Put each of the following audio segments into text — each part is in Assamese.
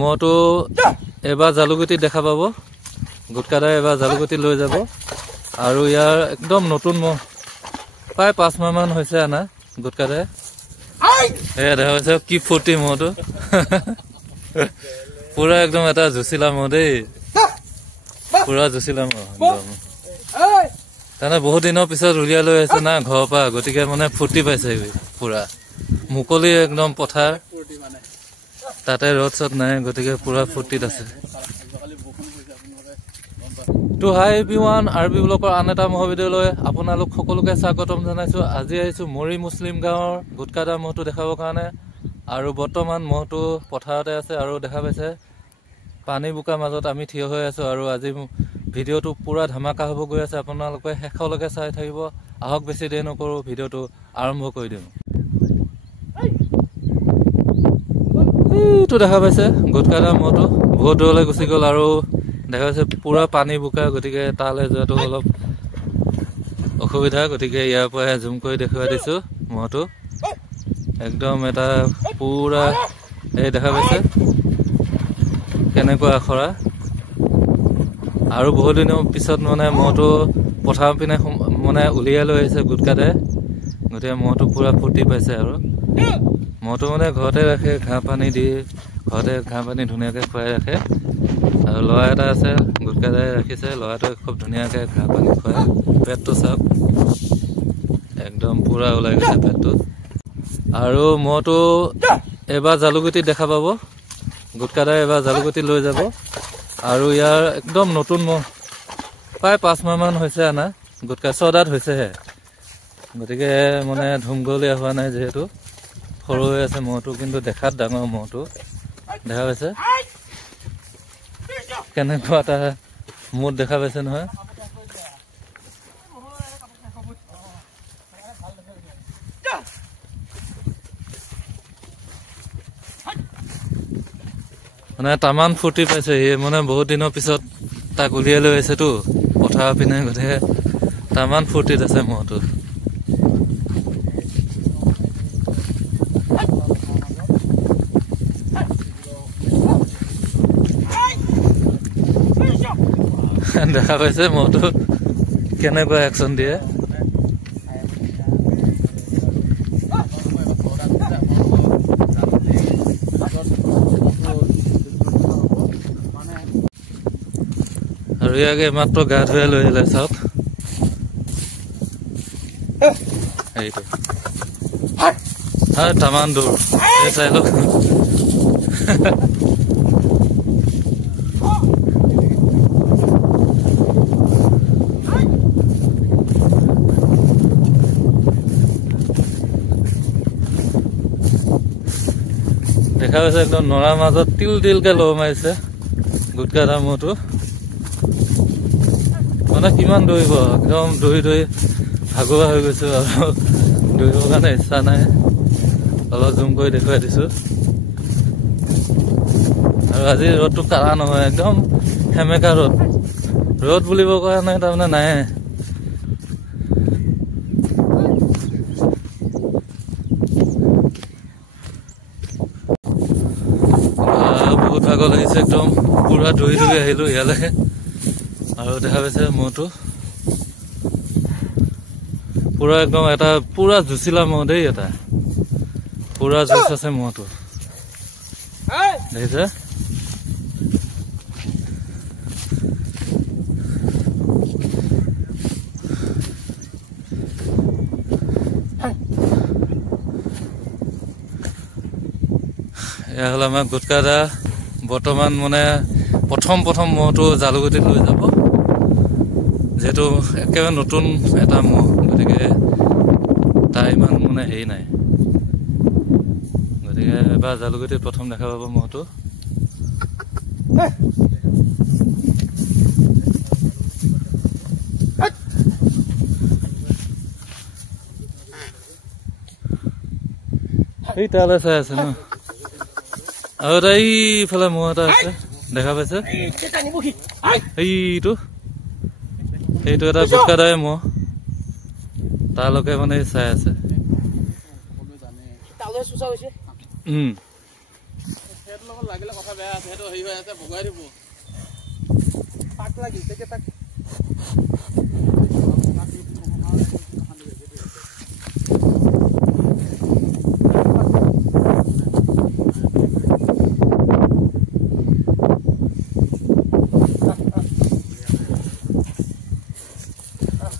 মহটো এবাৰ জালুগুটি দেখা পাব গুটকাদাই এবাৰ জালুগুটি লৈ যাব আৰু ইয়াৰ একদম নতুন মহ প্ৰায় 5 মাহ মান হৈছে আনা গুটকাদাই এয়া দেখা পাইছে কি ফুটি মহটো পুৰা একদম এটা জুচিলা মহ দেই পুৰা জুচিলা মহ তাৰমানে বহুত দিনৰ পিছত উলিয়াই লৈ আছে না ঘৰৰ পৰা গতিকে মানে ফুটি পাইছে পুৰা মুকলি একদম পথাৰ তাতে ৰ'দ চদ নাই গতিকে পুৰা ফুটিত আছে তো হাই এভৰিৱান আৰবি ব্লকৰ আন এটা মহাবিদ্যালয়লৈ আপোনালোক সকলোকে স্বাগতম জনাইছো আজি আহিছো মৰি মুছলিম গাঁৱৰ গুটকাদা মহটো দেখাবৰ কাৰণে আৰু বৰ্তমান মহটো পথাৰতে আছে আৰু দেখা পাইছে পানী বোকাৰ মাজত আমি থিয় হৈ আছো আৰু আজি ভিডিঅ'টো পুৰা ধামাকা হ'ব গৈ আছে আপোনালোকে শেষলৈকে চাই থাকিব আহক বেছি দেৰি নকৰো ভিডিঅ'টো আৰম্ভ কৰি দিওঁ এইটো দেখা পাইছে গুটকাদা মহটো বহুত দূৰলৈ গুচি গ'ল আৰু দেখা পাইছে পুৰা পানী বোকা গতিকে তালৈ যোৱাটো অলপ অসুবিধা গতিকে ইয়াৰ পৰা জুম কৰি দেখুৱাই দিছো মহটো একদম এটা পুৰা এই দেখা পাইছে কেনেকুৱা আখৰা আৰু বহুত দিনৰ পিছত মানে মহটো পথাৰ পিনে মানে উলিয়াই লৈ আহিছে গুটকাদাই গতিকে মহটো পুৰা ফুটি পাইছে আৰু মহটো মানে ঘৰতে ৰাখে ঘাঁহ পানী দি ঘৰতে ঘাঁহ পানী ধুনীয়াকৈ খুৱাই ৰাখে আৰু ল'ৰা এটা আছে গুটকাদাই ৰাখিছে ল'ৰাটোৱে খুব ধুনীয়াকৈ ঘাঁহ পানী খুৱাই পেটটো চাওক একদম পুৰা ওলাই গৈছে পেটটো আৰু মহটো এবাৰ জালুগুটি দেখা পাব গুটকাদাই এবাৰ জালুগুটি লৈ যাব আৰু ইয়াৰ একদম নতুন মহ প্ৰায় 5 মাহ মান হৈছে আনা গুটকা 6 দাঁত হৈছেহে গতিকে মানে ধুমগলীয়া হোৱা নাই যিহেতু সৰু হৈ আছে মহটো কিন্তু দেখাত ডাঙৰ মহটো দেখা পাইছে কেনেকুৱা এটা মুঠ দেখা পাইছে নহয় মানে তামান ফুটি পাইছে সি মানে বহুত দিনৰ পিছত তাক উলিয়াই লৈ আহিছেতো পথাৰ পিনে গতিকে তামান ফুটিত আছে মহটো দেখা পাইছে মহটো কেনেকুৱা একচন দিয়ে আৰু ইয়াকে মাত্ৰ গা ধুৱাই লৈ আহিলে চাওক এইটো হয় তামান দূৰ এই চাই লওক দেখা পাইছে একদম নৰাৰ মাজত তিল তিলকে ল মাৰিছে গুটকাদা মহটো মানে কিমান দৌৰিব একদম দৌৰি দৌৰি ভাগৰুৱা হৈ গৈছো আৰু দৌৰিবৰ কাৰণে ইচ্ছা নাই অলপ জুম কৰি দেখুৱাই দিছো আৰু আজি ৰ'দটো কাঢ়া নহয় একদম সেমেকা ৰ'দ বুলিবৰ কাৰণে তাৰমানে নাই বহুত ভাগৰ লাগিছে একদম পুৰা দৌৰি দৌৰি আহিলো ইয়ালৈ আৰু দেখা পাইছে মহটো পুৰা একদম এটা পুৰা জুচিলা মহ দেই এটা পুৰা জুচ আছে মহটো দেখিছে এয়া হ'ল আমাৰ গুটকাদা বৰ্তমান মানে প্ৰথম মহটো জালুগুটিত লৈ যাব যেহেতু একেবাৰে নতুন এটা মহ গতিকে তাৰ ইমান মানে হেৰি নাই গতিকে এবাৰ জালুগুটিত প্ৰথম দেখা পাব মহটো এই তালৈ চাই আছে ন আৰু এটা এইফালে মহ এটা আছে দেখা পাইছে এইটো এটা গুটকাদাই মহ তালৈকে মানে চাই আছে লাগিলে কথা বেয়া আছে সেইটো হেৰি হৈ আছে ভগাই দিব পাক লাগিছে কে তাক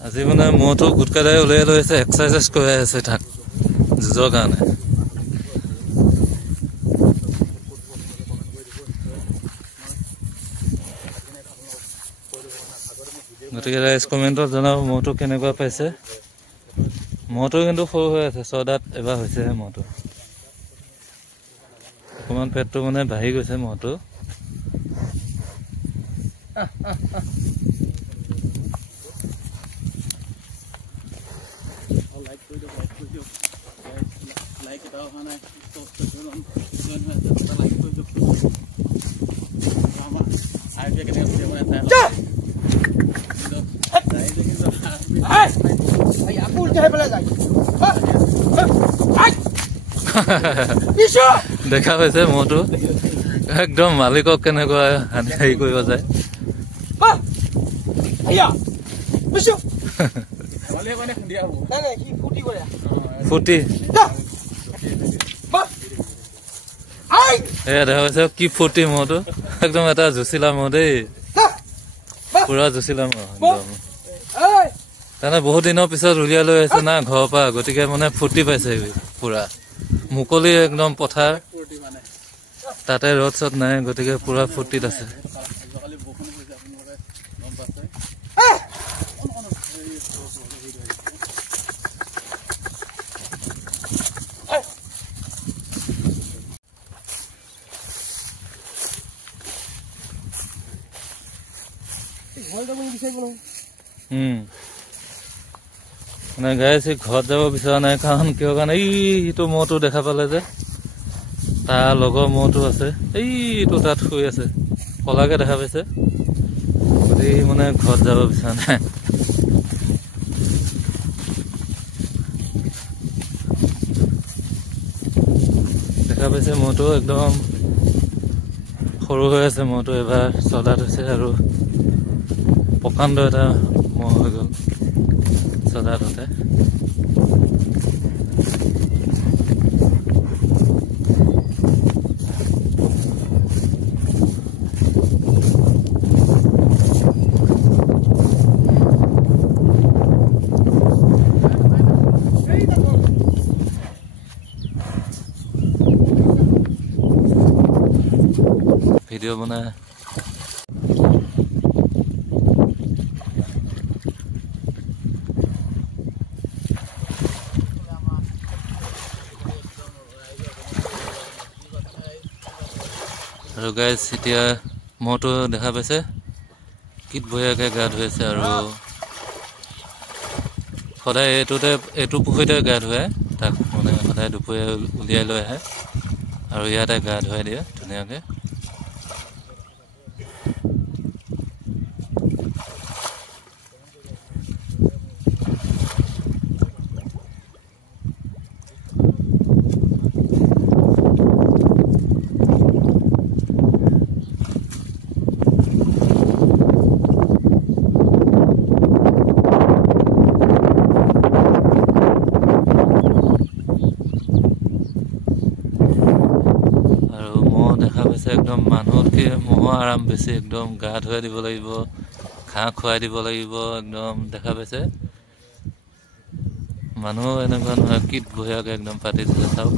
আজি মানে মহটো গুটকাদাই উলিয়াই লৈ আছে এক্সাৰচাইজ কৰি আছে তাক যুঁজৰ কাৰণে গতিকে ৰাইজ কমেণ্টত জনাব মহটো কেনেকুৱা পাইছে মহটো কিন্তু সৰু হৈ আছে 6 দাঁত এবাৰ হৈছেহে মহটো অকণমান পেটটো মানে বাঢ়ি গৈছে মহটো দেখা পাইছে মহটো একদম মালিকক কেনেকুৱা হেৰি কৰিব যায় ফুটি এয়া দেখা পাইছে কি ফুটি মহটো একদম এটা জুচিলা মহ দেই পুৰা জুচিলা মহ তাৰমানে বহুত দিনৰ পিছত উলিয়াই লৈ আছে না ঘৰৰ পৰা গতিকে মানে ফুটি পাইছে পুৰা মুকলি একদম পথাৰ তাতে ৰ'দ চদ নাই গতিকে পুৰা ফুৰ্তিত আছে মানে গাইছে ঘৰত যাব বিচৰা নাই কাৰণ কিয় কাৰণে এইটো মহটো দেখা পালে যে তাৰ লগৰ মহটো আছে এইটো তাত শুই আছে কলাকে দেখা পাইছে গতিকে মানে ঘৰত যাব বিচৰা নাই দেখা পাইছে মহটো একদম সৰু হৈ আছে মহটো এবাৰ 6 দাঁত হৈছে আৰু প্ৰকাণ্ড এটা মহ হৈ গ'ল 6 দাঁততে ভিডিঅ' বনাই আৰু গাইজ এতিয়া মহটো দেখা পাইছে কি বঢ়িয়াকৈ গা ধুই আছে আৰু সদায় এইটো পুখুৰীতে গা ধুৱায় তাক মানে সদায় দুপৰীয়া উলিয়াই লৈ আহে আৰু ইয়াতে গা ধুৱাই দিয়ে ধুনীয়াকৈ একদম মানুহতকৈ মহৰ আৰাম বেছি একদম গা ধুৱাই দিব লাগিব ঘাঁহ খুৱাই দিব লাগিব একদম দেখা পাইছে মানুহ এনেকুৱা নহয় কি বঢ়িয়াকৈ একদম পাতি দিছে চাওক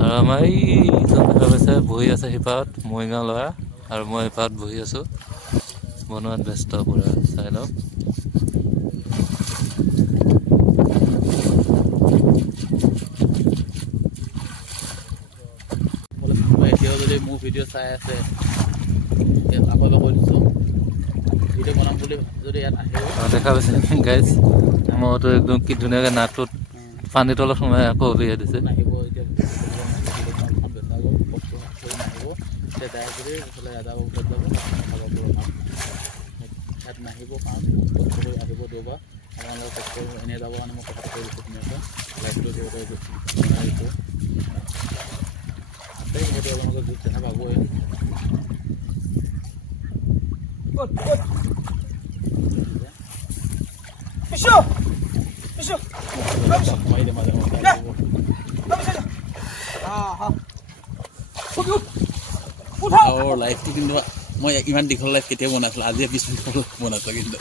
আৰু আমাৰ এইজন দেখা পাইছে বহি আছে সিপাৰত মৰিগাঁও ল'ৰা আৰু মই সিপাৰত বহি আছোঁ বনোৱাত ব্যস্ত পুৰা চাই লওক যদি মোৰ ভিডিঅ' চাই আছে আকৌ কৈ দিছোঁ ভিডিঅ' বনাম বুলি যদি ইয়াত আহে দেখা পাইছে গাইজ মইতো একদম কি ধুনীয়াকৈ নাকটোত পানী তলত সোমাই আকৌ উলিয়াই দিছে নাহিব এতিয়া ইয়াত নাহিব কাৰণ কষ্ট কৰি আহিব দেওবাৰ আপোনালোকৰ কষ্ট এনেই যাব কাৰণে মই কথাটো কৈ দিছোঁ ধুনীয়াকৈ লাইভটো লাইফটো কিন্তু মই ইমান দীঘল লাইফ কেতিয়াও বনাইছিলো আজি 20 মিনিট বনাইছো কিন্তু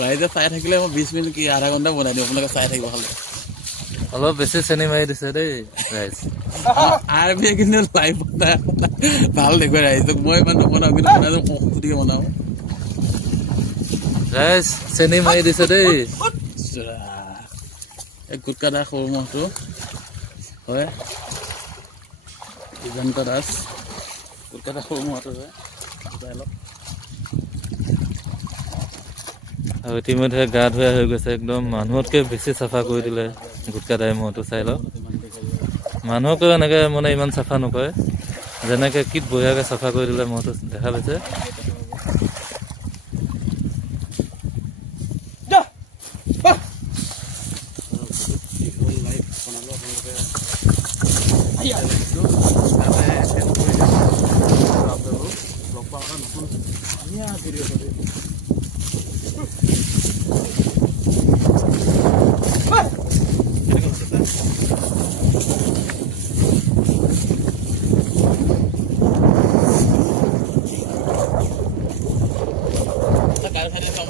ৰাইজে চাই থাকিলে মই 20 মিনিট কি আধা ঘণ্টা বনাই দিওঁ আপোনালোকে চাই থাকিব খালি অলপ বেছি চেনি মাৰি দিছে দেই ৰাইজ আৰবি কিন্তু লাইভ ভাল দেখুৱাই ৰাইজক মই ইমান নবনাওঁ কিন্তু বনাইছো কমটিকে বনাওঁ ৰাইজ চেনি মাৰি দিছে দেই এই গুটকা সৰু মহটো হয় ইজন্ত দাস গুটকা সৰু মহটো হয় আৰু ইতিমধ্যে গা ধুৱা হৈ গৈছে একদম মানুহতকৈ বেছি চাফা কৰি দিলে গুটকা দাই মহটো চাই লওক মানুহকেও এনেকৈ মানে ইমান চাফা নকৰে যেনেকৈ কি বঢ়িয়াকৈ চাফা কৰি দিলে মহটো দেখা পাইছে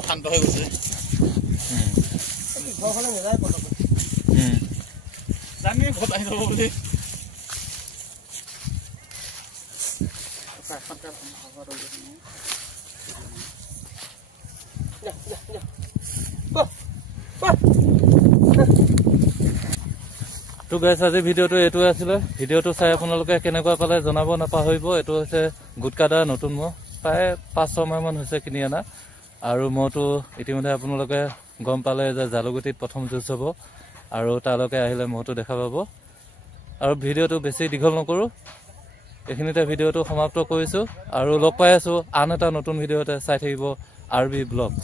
শান্ত হৈ গৈছে জানি ঘৰত আহি যাব বুলি তো গাইছ আজি ভিডিঅ'টো এইটোৱে আছিলে ভিডিঅ'টো চাই আপোনালোকে কেনেকুৱা পালে জনাব নাপাহৰিব এইটো হৈছে গুটকা দা নতুন মহ প্ৰায় 5-6 মাহমান হৈছে কিনি অনা আৰু মহটো ইতিমধ্যে আপোনালোকে গম পালে যে জালুগুটিত প্ৰথম যুঁজ হ'ব আৰু তালৈকে আহিলে মহটো দেখা পাব আৰু ভিডিঅ'টো বেছি দীঘল নকৰোঁ এইখিনিতে ভিডিঅ'টো সমাপ্ত কৰিছোঁ আৰু লগ পাই আছোঁ আন এটা নতুন ভিডিঅ'তে চাই থাকিব আৰবি ব্লগছ